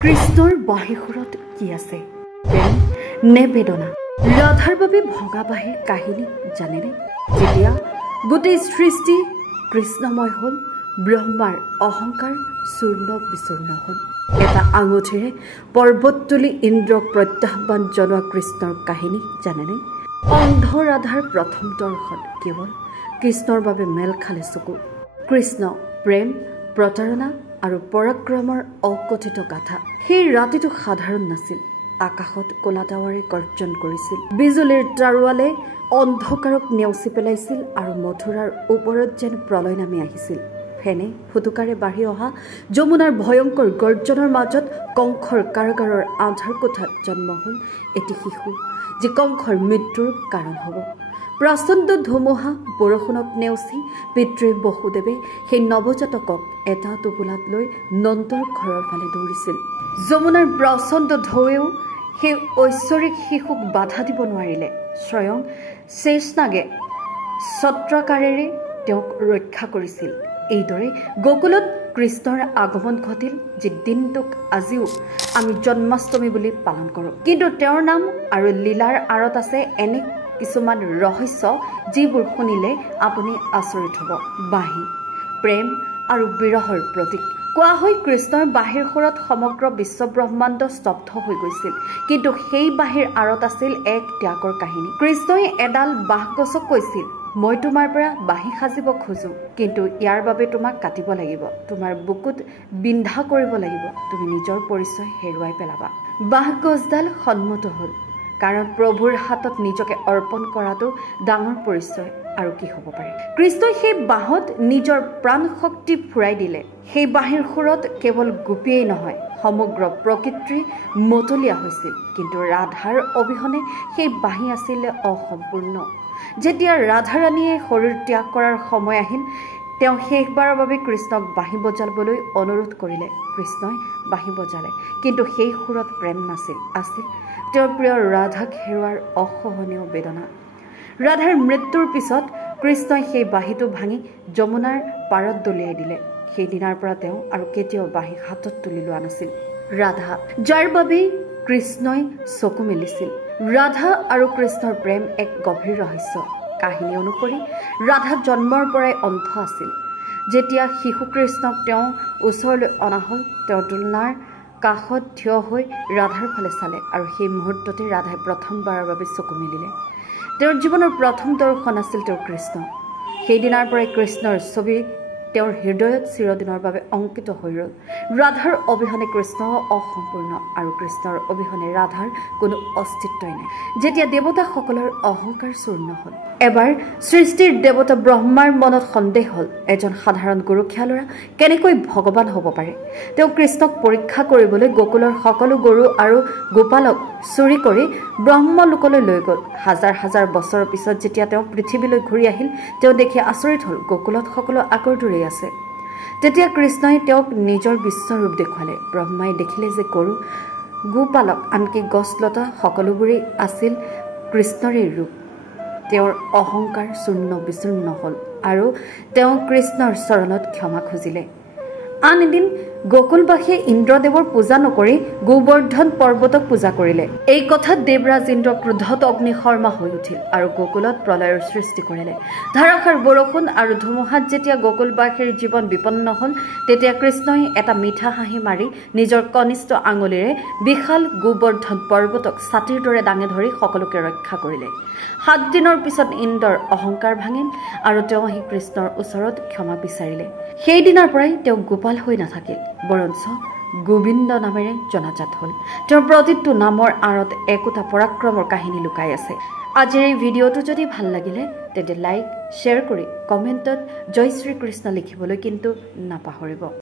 কৃষ্ণৰ বাঁহীসুৰত কি আছে প্ৰেম নে বেদনা ৰাধাৰ বাবে ভগা বাঁহীৰ কাহিনী জানেনে যেতিয়া গোটেই সৃষ্টি কৃষ্ণময় হ'ল ব্ৰহ্মাৰ অহংকাৰ চূৰ্ণ বিচূৰ্ণ হ'ল এটা আঙঠিৰে পৰ্বত তুলি ইন্দ্ৰক প্ৰত্যাহ্বান জনোৱা কৃষ্ণৰ কাহিনী জানেনে অন্ধ ৰাধাৰ প্ৰথম দৰ্শন কেৱল কৃষ্ণৰ বাবে মেল খালে চকু কৃষ্ণ প্ৰেম প্ৰতাৰণা আৰু পৰাক্ৰমৰ অকথিত গাথা সেই ৰাতিটো সাধাৰণ নাছিল আকাশত কলা ডাৱৰে গৰ্জন কৰিছিল বিজুলীৰ তাৰুৱালে অন্ধকাৰক নেওচি পেলাইছিল আৰু মথুৰাৰ ওপৰত যেন প্ৰলয় নামি আহিছিল ফেনে ফুটুকাৰে বাঢ়ি অহা যমুনাৰ ভয়ংকৰ গৰ্জনৰ মাজত কংসৰ কাৰাগাৰৰ আন্ধাৰ কোঠাত জন্ম হ'ল এটি শিশু যি কংসৰ মৃত্যুৰ কাৰণ হ'ব প্ৰচণ্ড ধুমুহা বৰষুণক নেওচি পিতৃ বসুদেৱে সেই নৱজাতকক এটা টোপোলাত লৈ নন্দৰ ঘৰৰ ফালে দৌৰিছিল যমুনাৰ প্ৰচণ্ড ঢৌৱেও সেই ঐশ্বৰিক শিশুক বাধা দিব নোৱাৰিলে স্বয়ং শেষনাগে ছত্ৰাকাৰেৰে তেওঁক ৰক্ষা কৰিছিল এইদৰে গোকুলত কৃষ্ণৰ আগমন ঘটিল যি দিনটোক আজিও আমি জন্মাষ্টমী বুলি পালন কৰোঁ কিন্তু তেওঁৰ নাম আৰু লীলাৰ আঁৰত আছে এনে কিছুমান ৰহস্য যিবোৰ শুনিলে আপুনি আচৰিত হ'ব বাঁহী প্ৰেম আৰু বিৰহৰ প্ৰতীক কোৱা হয় কৃষ্ণৰ বাঁহীৰ সুৰত সমগ্ৰ বিশ্ব ব্ৰহ্মাণ্ড স্তব্ধ হৈ গৈছিল কিন্তু সেই বাঁহীৰ আঁৰত আছিল এক ত্যাগৰ কাহিনী কৃষ্ণই এডাল বাঁহগছক কৈছিল মই তোমাৰ পৰা বাঁহী সাজিব খোজো কিন্তু ইয়াৰ বাবে তোমাক কাটিব লাগিব তোমাৰ বুকুত বিন্ধা কৰিব লাগিব তুমি নিজৰ পৰিচয় হেৰুৱাই পেলাবা বাঁহগছডাল সন্মত হ'ল কাৰণ প্ৰভুৰ হাতত নিজকে অৰ্পণ কৰাটো ডাঙৰ পৰিচয় আৰু কি হ'ব পাৰে কৃষ্ণই সেই বাঁহত নিজৰ প্ৰাণ শক্তি ফুৰাই দিলে সেই বাঁহীৰ সুৰত কেৱল গোপীয়েই নহয় সমগ্ৰ প্ৰকৃতি মতলীয়া হৈছিল কিন্তু ৰাধাৰ অবিহনে সেই বাঁহী আছিল অসম্পূৰ্ণ যেতিয়া ৰাধাৰাণীয়ে শৰীৰ ত্যাগ কৰাৰ সময় আহিল তেওঁ শেষবাৰৰ বাবে কৃষ্ণক বাঁহী বজাবলৈ অনুৰোধ কৰিলে কৃষ্ণই বাঁহী বজালে কিন্তু সেই সুৰত প্ৰেম নাছিল আছিল তেওঁৰ প্ৰিয় ৰাধাক হেৰুৱাৰ অসহনীয় বেদনা ৰাধাৰ মৃত্যুৰ পিছত কৃষ্ণই সেই বাঁহীটো ভাঙি যমুনাৰ পাৰত দলিয়াই দিলে সেইদিনাৰ পৰা তেওঁ আৰু কেতিয়াও বাঁহী হাতত তুলি লোৱা নাছিল ৰাধা যাৰ বাবে কৃষ্ণই চকু মেলিছিল ৰাধা আৰু কৃষ্ণৰ প্ৰেম এক গভীৰ ৰহস্য কাহিনী অনুসৰি ৰাধা জন্মৰ পৰাই অন্ধ আছিল যেতিয়া শিশু কৃষ্ণক তেওঁ ওচৰলৈ অনা হ'ল তেওঁ তুলনাৰ কাষত থিয় হৈ ৰাধাৰ ফালে চালে আৰু সেই মুহূৰ্ততে ৰাধাই প্ৰথমবাৰৰ বাবে চকু মেলিলে তেওঁৰ জীৱনৰ প্ৰথম দৰ্শন আছিল তেওঁৰ কৃষ্ণ সেইদিনাৰ পৰাই কৃষ্ণৰ ছবি তেওঁৰ হৃদয়ত চিৰদিনৰ বাবে অংকিত হৈ ৰ'ল ৰাধাৰ অবিহনে কৃষ্ণ অসম্পূৰ্ণ আৰু কৃষ্ণৰ অবিহনে ৰাধাৰ কোনো অস্তিত্বই নাই যেতিয়া দেৱতাসকলৰ অহংকাৰ চূৰ্ণ হ'ল এবাৰ সৃষ্টিৰ দেৱতা ব্ৰহ্মাৰ মনত সন্দেহ হ'ল এজন সাধাৰণ গৰুখীয়া ল'ৰা কেনেকৈ ভগৱান হ'ব পাৰে তেওঁ কৃষ্ণক পৰীক্ষা কৰিবলৈ গোকুলৰ সকলো গৰু আৰু গোপালক চুৰি কৰি ব্ৰহ্মলোকলৈ লৈ গ'ল হাজাৰ হাজাৰ বছৰৰ পিছত যেতিয়া তেওঁ পৃথিৱীলৈ ঘূৰি আহিল তেওঁ দেখি আচৰিত হ'ল গোকুলত সকলো আগৰ দৰেই আছে তেতিয়া কৃষ্ণই তেওঁক নিজৰ বিশ্বৰূপ দেখুৱালে ব্ৰহ্মাই দেখিলে যে গৰু গোপালক আনকি গছলতা সকলোবোৰেই আছিল কৃষ্ণৰে ৰূপ তেওঁৰ অহংকাৰ চূৰ্ণ বিচূৰ্ণ হ'ল আৰু তেওঁ কৃষ্ণৰ চৰণত ক্ষমা খুজিলে আন এদিন গোকুলবাসীয়ে ইন্দ্ৰদেৱৰ পূজা নকৰি গোবৰ্ধন পৰ্বতক পূজা কৰিলে এই কথাত দেৱৰাজ ইন্দ্ৰ ক্ৰোধত অগ্নিশৰ্মা হৈ উঠিল আৰু গোকুলত প্ৰলয়ৰ সৃষ্টি কৰিলে ধাৰাসাৰ বৰষুণ আৰু ধুমুহাত যেতিয়া গোকুলবাসীৰ জীৱন বিপন্ন হ'ল তেতিয়া কৃষ্ণই এটা মিঠা হাঁহি মাৰি নিজৰ কনিষ্ঠ আঙুলিৰে বিশাল গোবৰ্ধন পৰ্বতক ছাতিৰ দৰে দাঙি ধৰি সকলোকে ৰক্ষা কৰিলে 7 দিনৰ পিছত ইন্দ্ৰৰ অহংকাৰ ভাঙিল আৰু তেওঁ আহি কৃষ্ণৰ ওচৰত ক্ষমা বিচাৰিলে সেইদিনাৰ পৰাই তেওঁ গোপাল হৈ নাথাকিল বৰঞ্চ গোবিন্দ নামেৰে জনাজাত হ'ল তেওঁৰ প্ৰতিটো নামৰ আঁৰত একোটা পৰাক্ৰমৰ কাহিনী লুকাই আছে আজিৰ এই ভিডিঅ'টো যদি ভাল লাগিলে তেন্তে লাইক শ্বেয়াৰ কৰি কমেণ্টত জয় শ্ৰী কৃষ্ণ লিখিবলৈ কিন্তু নাপাহৰিব